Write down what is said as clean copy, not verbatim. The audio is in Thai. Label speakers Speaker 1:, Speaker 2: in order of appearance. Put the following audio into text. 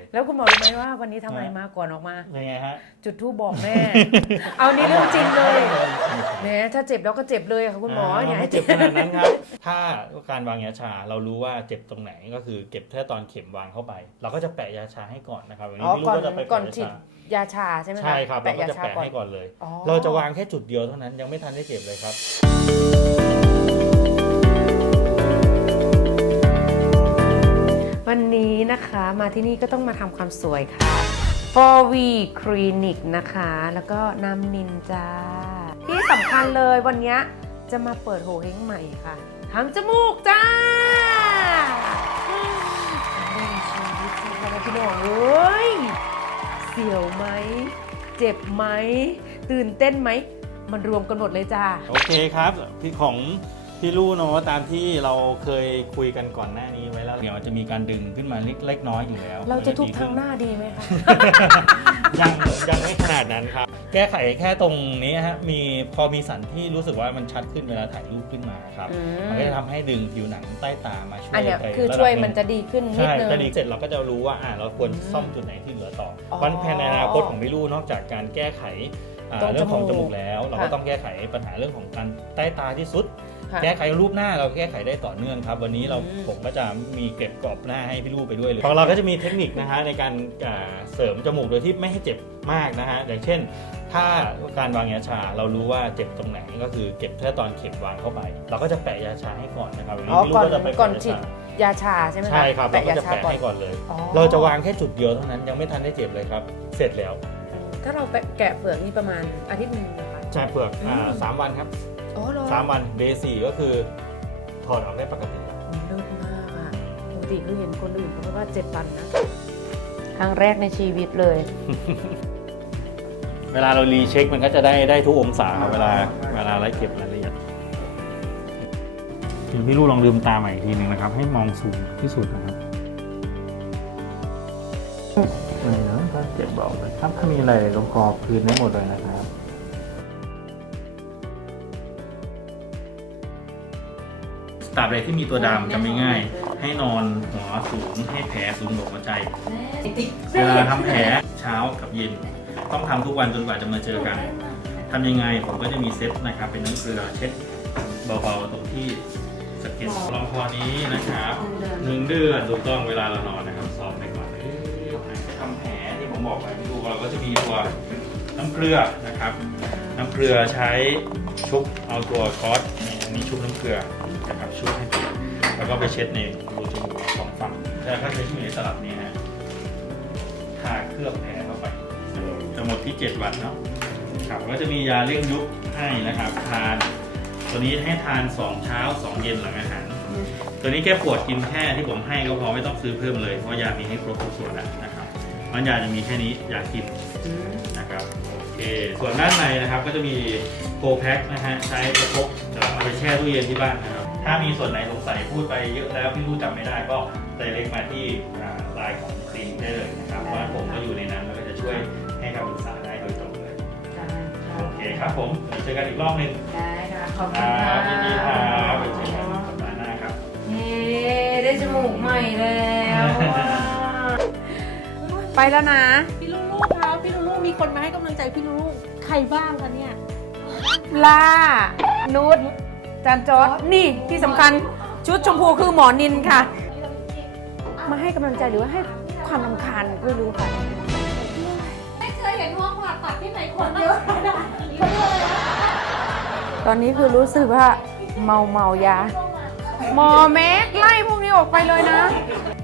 Speaker 1: แล้วคุณหมอรู้ไหมว่าวันนี้ทำอะไรมาก่อนออกมา
Speaker 2: ยังไงฮะ
Speaker 1: จุดธูปบอกแม่ เอานี่เรื่องจริงเลยแหมถ้าเจ็บแล้วก็เจ็บเลยค่ะคุณหมออย่าให้
Speaker 2: ไม่เจ็บขนาดนั้นครับ ถ้าการวางยาชาเรารู้ว่าเจ็บตรงไหนก็คือเก็บแค่ตอนเข็มวางเข้าไป เราก็จะแปะยาชาให้ก่อนนะครับวันนี้พี่ลูกก็จะไป
Speaker 1: ก่อน
Speaker 2: แปะ
Speaker 1: ฉีด
Speaker 2: ยาชาย
Speaker 1: าชาใช่ไหมคะ
Speaker 2: ใช่ครับเราก็จะ
Speaker 1: ยาชา
Speaker 2: แปะให้ก่อนเลย
Speaker 1: อ๋อ
Speaker 2: เราจะวางแค่จุดเดียวเท่านั้นยังไม่ทันได้เก็บเลยครับ
Speaker 1: วันนี้นะคะมาที่นี่ก็ต้องมาทำความสวยค่ะ 4V Clinic นะคะ แล้วก็น้ำนินจาที่สำคัญเลยวันนี้จะมาเปิดโหเฮ้งใหม่ค่ะทำจมูกจ้าเรื่องชีวิตนะคะพี่น้องเอ้ยเสียวไหมเจ็บไหมตื่นเต้นไหมมันรวมกันหมดเลยจ้า
Speaker 2: โอเคครับพี่ของพี่ลู่เนาะตามที่เราเคยคุยกันก่อนหน้านี้ไว้แล้วเดี๋ยวจะมีการดึงขึ้นมาเล็กน้อยอยู่แล้ว
Speaker 1: เราจะทุบทางหน้าดีไหมคะ
Speaker 2: ยังไม่ขนาดนั้นครับแก้ไขแค่ตรงนี้ฮะพอมีสันที่รู้สึกว่ามันชัดขึ้นเวลาถ่ายรูปขึ้นมาครับมันก็จะทำให้ดึงผิวหนังใต้ตามาช่วย
Speaker 1: อันเนี้ย
Speaker 2: ไป
Speaker 1: คือ
Speaker 2: ระดับ
Speaker 1: ช่วย
Speaker 2: หง
Speaker 1: มันจะดีขึ้นนิด
Speaker 2: ใช่
Speaker 1: นึง
Speaker 2: แต่ดีเสร็จเราก็จะรู้ว่าเราควรซ่อมจุดไหนที่เหลือต่อ
Speaker 1: อ๋อ
Speaker 2: วันแผนในอนาคตของพี่ลู่นอกจากการแก้ไข
Speaker 1: ตรง
Speaker 2: เรื่องของ
Speaker 1: จ
Speaker 2: จ
Speaker 1: มู
Speaker 2: มู
Speaker 1: ก
Speaker 2: กแล้ว เรา
Speaker 1: ค่ะ
Speaker 2: ก็ต้องแก้ไขปัญหาเรื่องของการใต้ตาที่สุด
Speaker 1: ค่ะ
Speaker 2: แก้ไขรูปหน้าเราแก้ไขได้ต่อเนื่องครับ วันนี้ผมก็จะมีเก็บกรอบหน้าให้พี่ลู่ไปด้วยเลยของเราก็จะมีเทคนิคนะฮะในการเสริมจมูกโดยที่ไม่ให้เจ็บมากนะฮะอย่างเช่น ถ้าการวางยาชาเรารู้ว่าเจ็บตรงไหนก็คือเก็บแค่ตอนเข็มวางเข้าไป เราก็จะแปะยาชาให้ก่อนนะครับวันนี้พี่ลู่ก็จะไป
Speaker 1: ก่อน
Speaker 2: แปะ
Speaker 1: ฉีด
Speaker 2: ยาชาย
Speaker 1: าชาใช่ไหมคะ
Speaker 2: ใช่ครับเรา
Speaker 1: แปะ
Speaker 2: ก็
Speaker 1: ยา
Speaker 2: จะ
Speaker 1: ชา
Speaker 2: แปะ
Speaker 1: ก่อน
Speaker 2: ให้ก่อนเลย
Speaker 1: อ๋อ
Speaker 2: เราจะวางแค่จุดเดียวเท่านั้นยังไม่ทันได้เจ็บเลยครับ เสร็จแล้ว
Speaker 1: ถ้าเราแกะเปลือกนี่ประมาณอาทิตย์หนึ่งนะคะ
Speaker 2: ใช่เปลือก 3 วันครับ
Speaker 1: อ๋อเหรอ
Speaker 2: 3 วันเดย์4ก็คือถอดออกได้ปกติแล้ว
Speaker 1: เลิศมากอ่ะปกติคือเห็นคนอื่นเขาว่า7 วันนะครั้งแรกในชีวิตเลย
Speaker 2: เวลาเรารีเช็คมันก็จะได้ทุกองศาครับเวลาไล่เก็บรายละเอียดพี่ลู่ลองลืมตาใหม่อีกทีหนึ่งนะครับ ให้มองสูงที่สุดนะครับไม่เนาะก็เจ็บบอกเลยครับถ้ามีอะไรลงคอคืนได้หมดเลยนะครับตราบใดที่มีตัวดามจำง่ายๆให้นอนหัวสูงให้แผลสูงกว่าหัวใจเวลาทำแผลเช้ากับเย็นต้องทำทุกวันจนกว่าจะมาเจอกันทำยังไงผมก็จะมีเซตนะครับเป็นน้ำเกลือเช็ดเบาๆตรงที่สะเก็ดรองคอนี้นะครับ1 เดือนถูกต้องเวลาเรานอนนะครับสอบไปก่อนเลยทำแผลที่ผมบอกไปพี่ดูเราก็จะมีตัวน้ำเกลือนะครับน้ำเกลือใช้ชุบเอาตัวก๊อซอันนี้ชุบน้ำเกลือนะครับชุบให้เปียกแล้วก็ไปเช็ดในรูจมูก2 ฝั่งแล้วก็ใช้ชิ้นนี้สลับนี้นะทาเคลือบแผลเข้าไปจะหมดที่7 วันเนาะครับก็จะมียาเร่งยุบให้นะครับทานตัวนี้ให้ทาน2 เช้า 2 เย็นหลังอาหารตัวนี้แก้ปวดกินแค่ที่ผมให้ก็พอไม่ต้องซื้อเพิ่มเลยเพราะยามีให้ครบทุกส่วนแล้วนะครับมันยาจะมีแค่นี้ยากินนะครับโอเคส่วนด้านในนะครับก็จะมีโฟแพ็คนะฮะใช้ประคบเอาไปแช่ตู้เย็นที่บ้านนะครับถ้ามีส่วนไหนสงสัยพูดไปเยอะแล้วพี่รู้จำไม่ได้ก็ไดเรกมาที่ไลน์ของคลินิกได้เลยนะครับว่าผมก็อยู่ในนั้นแล้วก็จะช่วยให้คำปรึกษาได้โดยตรงเลยโอเคครับผมเดี๋ยวเจอกันอีกรอบหนึ่ง
Speaker 1: ได้ค่ะขอบ
Speaker 2: ค
Speaker 1: คุณค่ะ
Speaker 2: รับยินดีครับไปเจอกันสัปดาห์หน้าครับ
Speaker 1: เย้ได้จมูกใหม่แล้วไปแล้วนะ
Speaker 3: พี่ลูกครับพี่ลูกมีคนมาให้กำลังใจพี่ลูกใครบ้างคะเนี่ย
Speaker 1: ล่านุชจานจอร์ดนี่ที่สำคัญชุดชมพูคือหมอนินค่ะ มาให้กำลังใจหรือว่าให้ความรำคาญไม่รู้ค่ะ
Speaker 3: ไม่เคยเห็นห้องผ่าตัดที่ไหนคนเยอะขนาดนี้เลย
Speaker 1: ตอนนี้คือรู้สึกว่าเมายาหมอแม็กไล่พวกนี้ออกไปเลยนะ